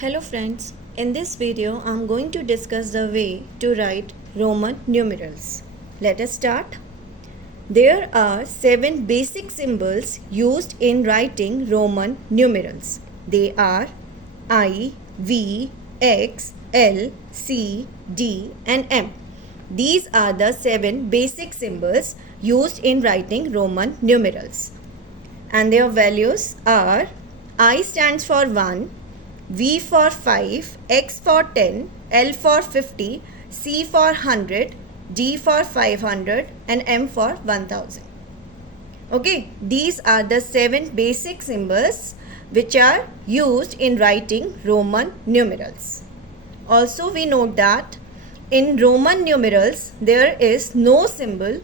Hello friends, in this video I am going to discuss the way to write Roman numerals. Let us start. There are 7 basic symbols used in writing Roman numerals. They are I, V, X, L, C, D and M. These are the 7 basic symbols used in writing Roman numerals. And their values are I stands for 1, V for 5, X for 10, L for 50, C for 100, D for 500 and M for 1000. Okay, these are the 7 basic symbols which are used in writing Roman numerals. Also we note that in Roman numerals there is no symbol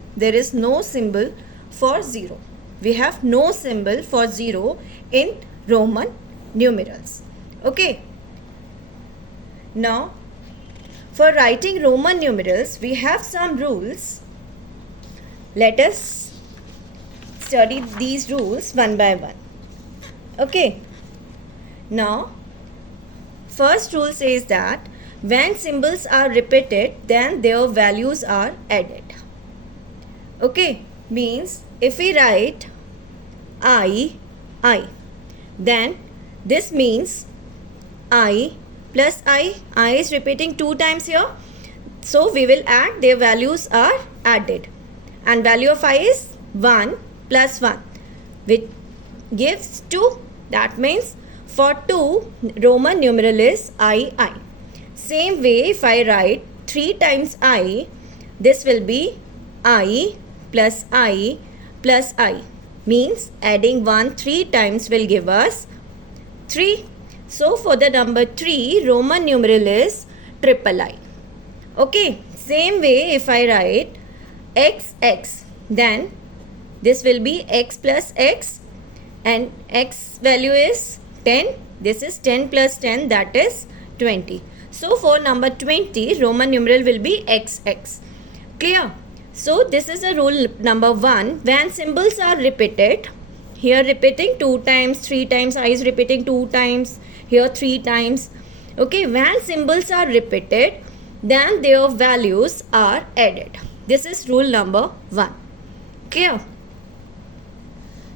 for 0. We have no symbol for 0 in Roman numerals. Okay. Now, for writing Roman numerals, we have some rules. Let us study these rules one by one. Okay. Now, first rule says that when symbols are repeated, then their values are added. Okay. Means if we write I, then this means I plus I is repeating 2 times here. So we will add, their values are added. And value of I is 1 plus 1 which gives 2. That means for 2 Roman numeral is I. Same way if I write 3 times I, this will be I plus I plus I. Means adding 1 3 times will give us 3. So for the number 3, Roman numeral is III. Okay, same way if I write XX, then this will be X plus X and X value is 10. This is 10 plus 10, that is 20. So for number 20, Roman numeral will be XX. Clear? So this is a rule number 1. When symbols are repeated, here repeating 2 times, 3 times, I is repeating 2 times, here 3 times. Okay, when symbols are repeated, then their values are added. This is rule number 1. Clear?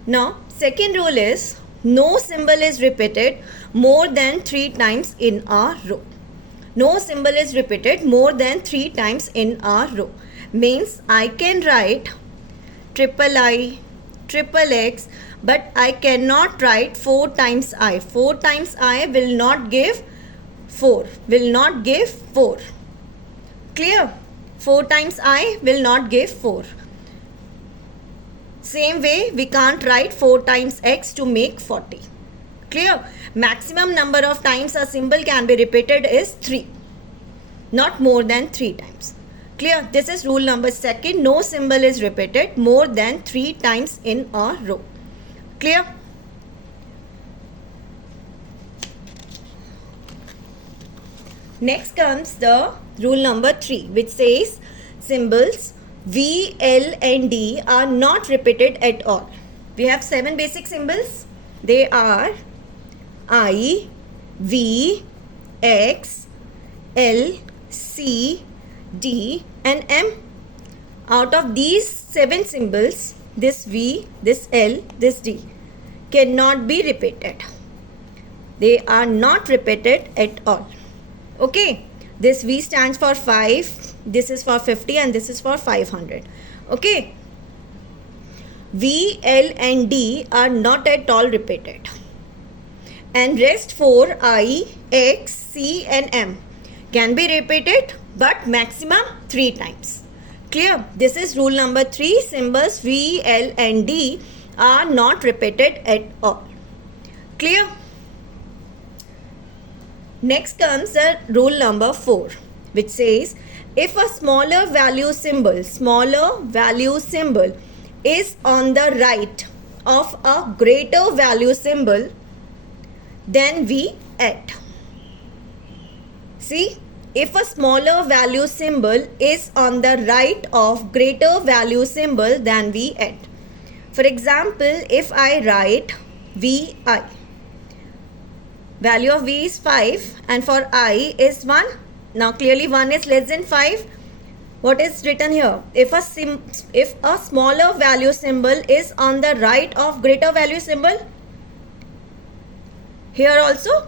Now, second rule is no symbol is repeated more than 3 times in a row. No symbol is repeated more than 3 times in a row. Means I can write III, XXX, but I cannot write 4 times I. 4 times I will not give 4. Clear? 4 times I will not give 4. Same way we can't write 4 times X to make 40. Clear? Maximum number of times a symbol can be repeated is 3. Not more than 3 times. Clear? This is rule number 2. No symbol is repeated more than 3 times in a row. Clear? Next comes the rule number 3, which says symbols V, L and D are not repeated at all. We have 7 basic symbols. They are I, V, X, L, C, D and M. Out of these 7 symbols, this V, this L, this D cannot be repeated. They are not repeated at all. Okay, this V stands for 5, this is for 50 and this is for 500. Okay, V, L and D are not at all repeated. And rest 4, I, X, C and M can be repeated but maximum 3 times. Clear? This is rule number 3. Symbols V, L and D are not repeated at all. Clear? Next comes the rule number 4, which says if a smaller value symbol is on the right of a greater value symbol, then we add. See? If a smaller value symbol is on the right of greater value symbol, then we add. For example, if I write VI, Value of V is 5 and for I is 1. Now clearly 1 is less than 5. What is written here? If a smaller value symbol is on the right of greater value symbol, here also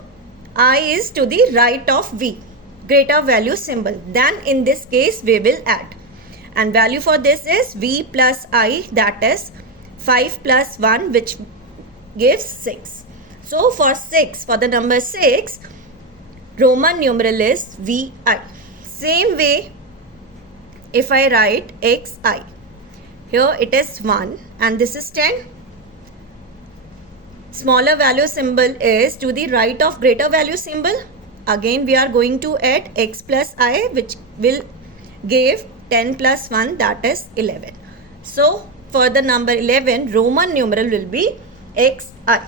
I is to the right of V, greater value symbol, then in this case we will add. And value for this is V plus I, that is 5 plus 1, which gives 6. So for 6, for the number 6, Roman numeral is VI. Same way, if I write XI, here it is 1 and this is 10. Smaller value symbol is to the right of greater value symbol. Again we are going to add X plus I, which will give 10 plus 1, that is 11. So for the number 11, Roman numeral will be XI.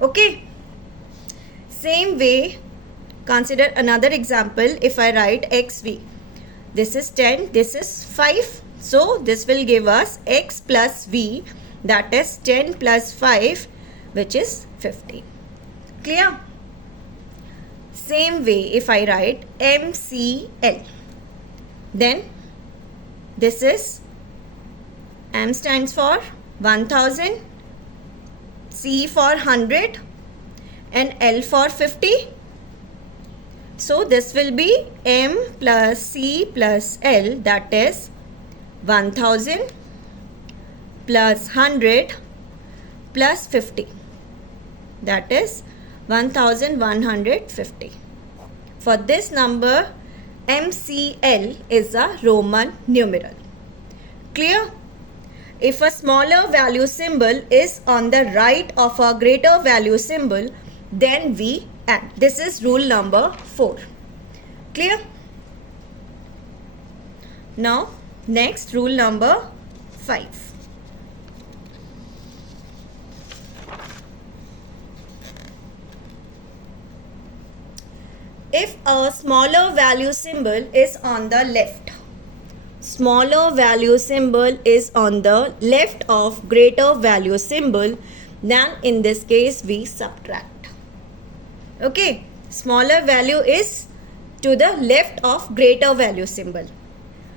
Okay. Same way, consider another example. If I write XV, this is 10, this is 5. So this will give us X plus V, that is 10 plus 5, which is 15. Clear? Same way, if I write MCL, then this is M stands for 1000, C for 100 and L for 50. So this will be M plus C plus L, that is 1000 plus 100 plus 50, that is 1150. For this number, MCL is a Roman numeral. Clear? If a smaller value symbol is on the right of a greater value symbol, then we add. This is rule number 4. Clear? Now, next rule number 5. If a smaller value symbol is on the left, smaller value symbol is on the left of greater value symbol, then in this case we subtract. Okay, smaller value is to the left of greater value symbol.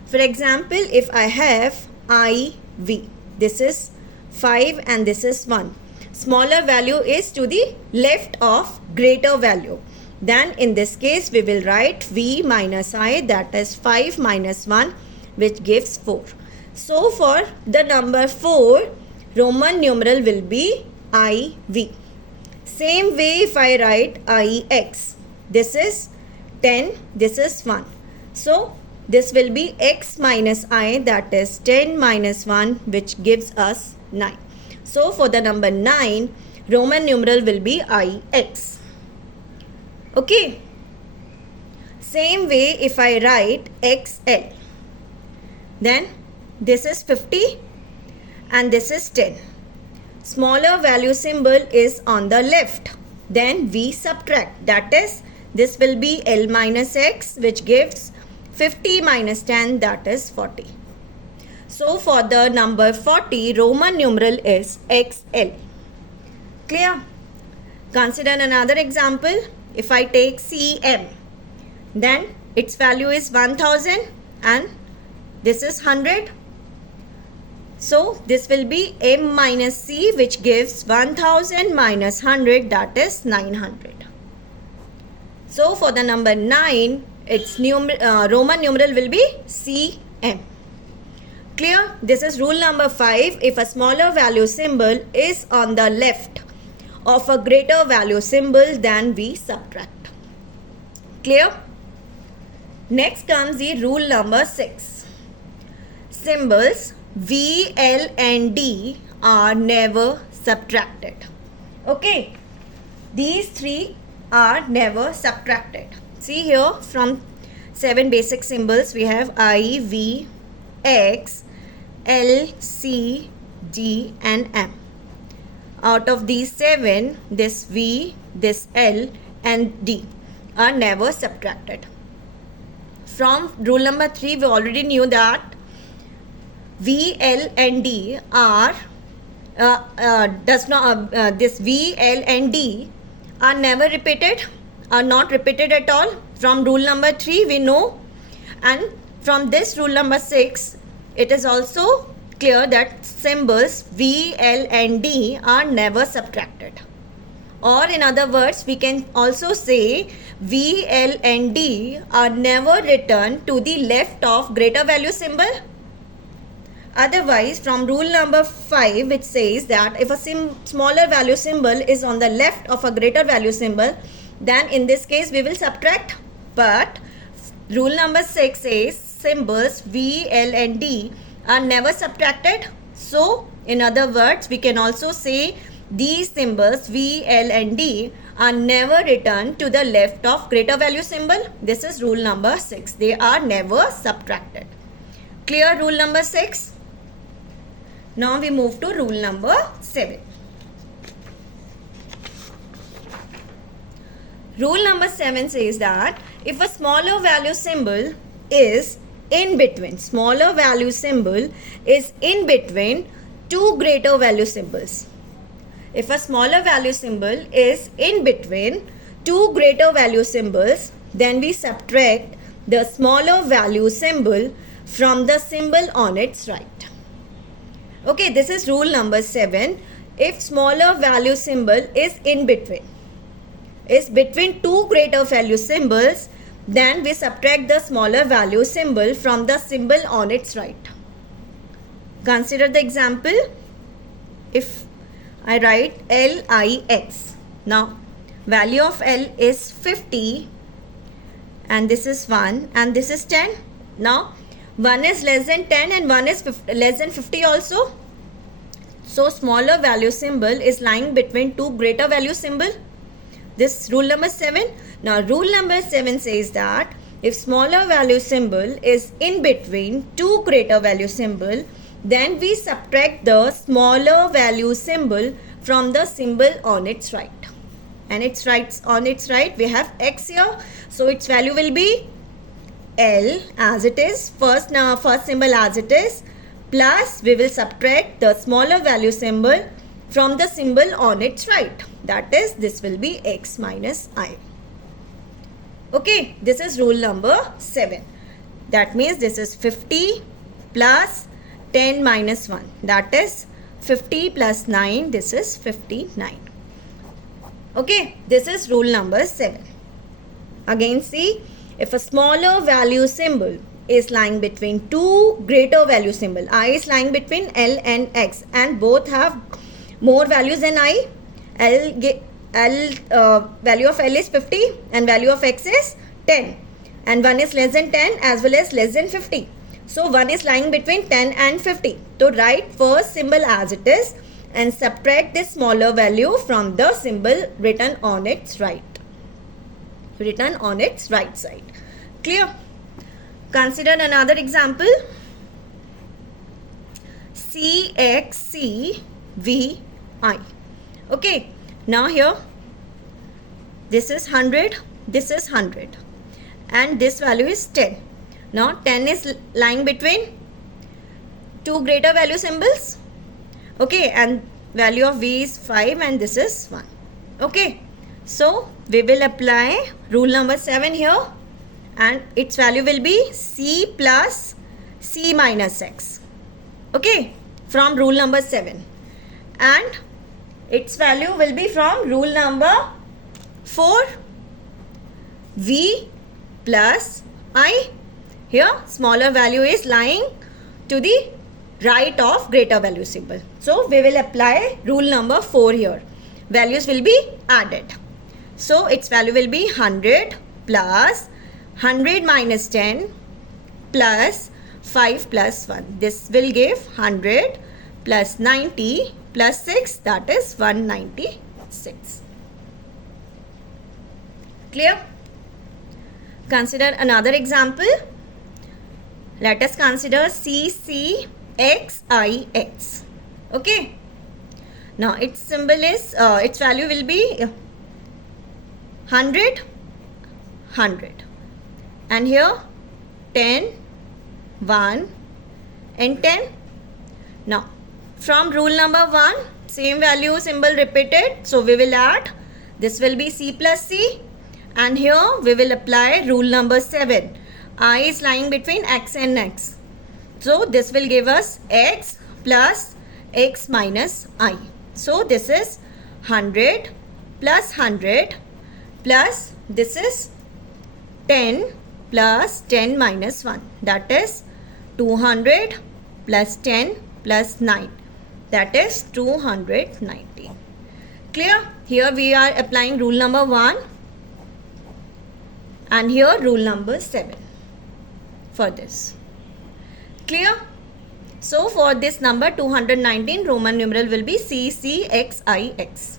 For example, if I have IV, this is 5 and this is 1. Smaller value is to the left of greater value. Then in this case we will write V minus I, that is 5 minus 1, which gives 4. So for the number 4, Roman numeral will be IV. Same way if I write IX, this is 10, this is 1. So this will be X minus I, that is 10 minus 1, which gives us 9. So for the number 9, Roman numeral will be IX. Okay. Same way if I write XL, then this is 50 and this is 10. Smaller value symbol is on the left. Then we subtract. That is, this will be L minus X, which gives 50 minus 10, that is 40. So for the number 40, Roman numeral is XL. Clear? Consider another example. If I take CM, then its value is 1000 and this is 100. So this will be M minus C, which gives 1000 minus 100, that is 900. So for the number 9, its Roman numeral will be CM. Clear? This is rule number 5. If a smaller value symbol is on the left of a greater value symbol, then we subtract. Clear? Next comes the rule number 6. Symbols V, L and D are never subtracted. Okay, these three are never subtracted. See here, from 7 basic symbols we have I, V, X, L, C, D and M. Out of these 7, this V, this L and D are never subtracted. From rule number 3, we already knew that V, L and D are this V, L and D are never repeated, are not repeated at all. From rule number 3 we know, and from this rule number 6 it is also clear that symbols V, L and D are never subtracted. Or in other words, we can also say V, L and D are never written to the left of greater value symbol. Otherwise, from rule number 5, which says that if a smaller value symbol is on the left of a greater value symbol, then in this case we will subtract. But rule number 6 says symbols V, L and D are never subtracted. So in other words, we can also say these symbols V, L and D are never written to the left of greater value symbol. This is rule number 6. They are never subtracted. Clear rule number 6? Now we move to rule number 7. Rule number 7 says that if a smaller value symbol is in between, smaller value symbol is in between two greater value symbols. If a smaller value symbol is in between two greater value symbols, then we subtract the smaller value symbol from the symbol on its right. Okay, this is rule number 7. If smaller value symbol is in between, is between two greater value symbols, then we subtract the smaller value symbol from the symbol on its right. Consider the example. If I write LIX, now value of L is 50 and this is 1 and this is 10. Now 1 is less than 10 and 1 is less than 50 also. So smaller value symbol is lying between two greater value symbol. This rule number 7. Now rule number 7 says that if smaller value symbol is in between two greater value symbol, then we subtract the smaller value symbol from the symbol on its right. And its right, on its right we have X here. So its value will be L as it is, first symbol as it is, plus we will subtract the smaller value symbol from the symbol on its right. That is, this will be X minus I. Okay, this is rule number 7. That means this is 50 plus 10 minus 1. That is 50 plus 9. This is 59. Okay, this is rule number 7. Again see, if a smaller value symbol is lying between two greater value symbol, I is lying between L and X and both have more values than I. Value of L is 50 and value of X is 10 and 1 is less than 10 as well as less than 50. So 1 is lying between 10 and 50. So write first symbol as it is and subtract this smaller value from the symbol written on its right. Written on its right side. Clear? Consider another example. CXCVI. Okay, now here this is 100, this is 100 and this value is 10. Now 10 is lying between two greater value symbols. Okay, and value of V is 5 and this is 1. Okay, so we will apply rule number 7 here and its value will be C plus C minus X. Okay, from rule number 7, and its value will be from rule number 4, V plus I. Here smaller value is lying to the right of greater value symbol. So we will apply rule number 4 here. Values will be added. So its value will be 100 plus 100 minus 10 plus 5 plus 1. This will give 100 plus 90 plus 6, that is 196. Clear? Consider another example. Let us consider CCXIX. Okay. Now its symbol is, its value will be 100, 100. And here 10, 1 and 10. Now from rule number 1, same value symbol repeated. So we will add This will be C plus C. And here we will apply rule number 7. I is lying between x and x. So this will give us x plus x minus I. So this is 100 plus 100 plus this is 10 plus 10 minus 1. That is 200 plus 10 plus 9. That is 290. Clear? Here we are applying rule number 1 and here rule number 7 for this. Clear? So for this number 219, Roman numeral will be CCXIX.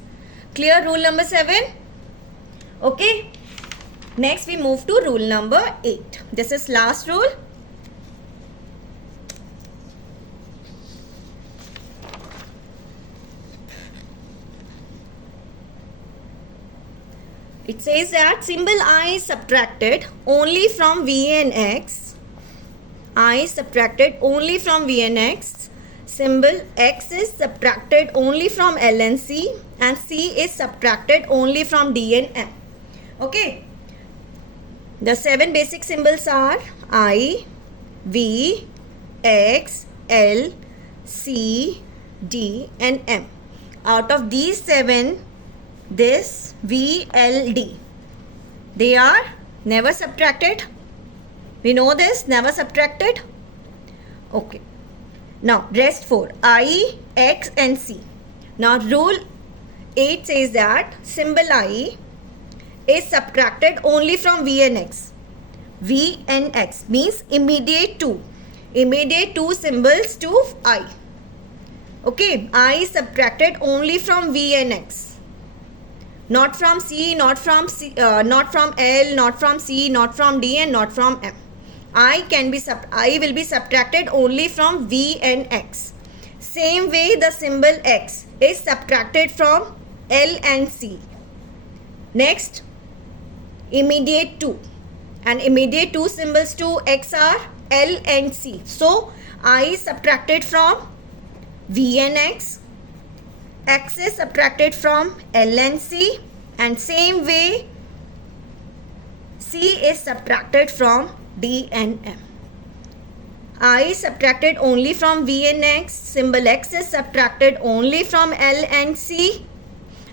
Clear rule number 7? Okay. Next we move to rule number 8. This is last rule. It says that symbol I is subtracted only from V and X. I is subtracted only from V and X. Symbol X is subtracted only from L and C. And C is subtracted only from D and M. Okay. The 7 basic symbols are I, V, X, L, C, D and M. Out of these 7, this V, L, D, they are never subtracted. We know this, never subtracted. Okay. Now rest 4, I, X and C. Now rule 8 says that symbol I is subtracted only from V and X. V and X means immediate 2. Immediate 2 symbols to I. Okay. I is subtracted only from V and X. Not from C, not from L, not from C, not from D and not from M. I will be subtracted only from V and X. Same way the symbol X is subtracted from L and C. Next, immediate 2. And immediate 2 symbols to X are L and C. So, I is subtracted from V and X. X is subtracted from L and C. And same way, C is subtracted from D and M. I is subtracted only from V and X. Symbol X is subtracted only from L and C.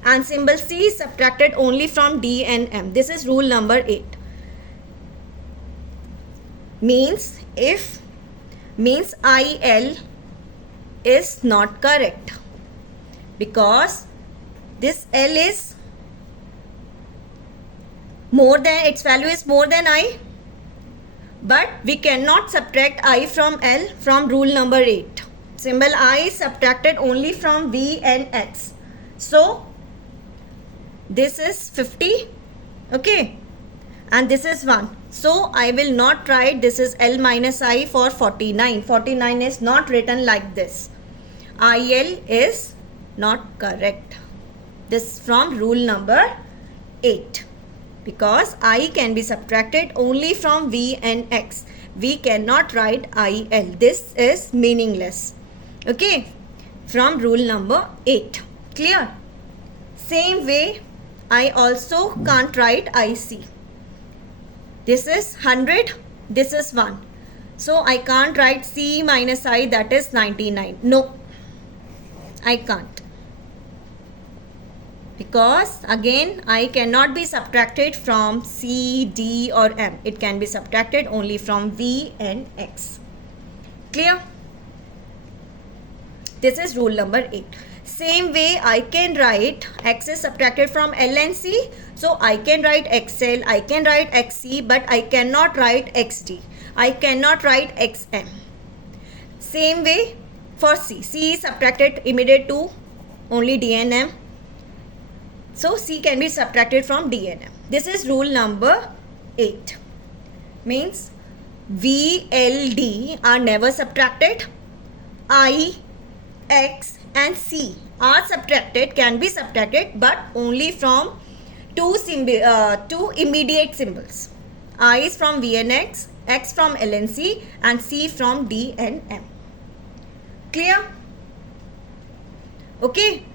And symbol C is subtracted only from D and M. This is rule number 8. Means IL is not correct. Because this L is more than, its value is more than I. But we cannot subtract I from L from rule number 8. Symbol I is subtracted only from V and X. So, this is 50. Okay. And this is 1. So, I will not write this is L minus I for 49. 49 is not written like this. IL is not correct. This from rule number 8. Because I can be subtracted only from V and X. We cannot write IL. This is meaningless. Okay. From rule number 8. Clear? Same way, I also can't write IC. This is 100. This is 1. So, I can't write C minus I, that is 99. No. I can't. Because again, I cannot be subtracted from C, D or M. It can be subtracted only from V and X. Clear? This is rule number 8. Same way, I can write X is subtracted from L and C. So, I can write XL, I can write XC, but I cannot write XD. I cannot write XM. Same way for C. C is subtracted immediate to only D and M. So, C can be subtracted from D and M. This is rule number 8. Means V, L, D are never subtracted. I, X and C are subtracted, can be subtracted, but only from two immediate symbols. I is from V and X from L and C, and C from D and M. Clear? Okay.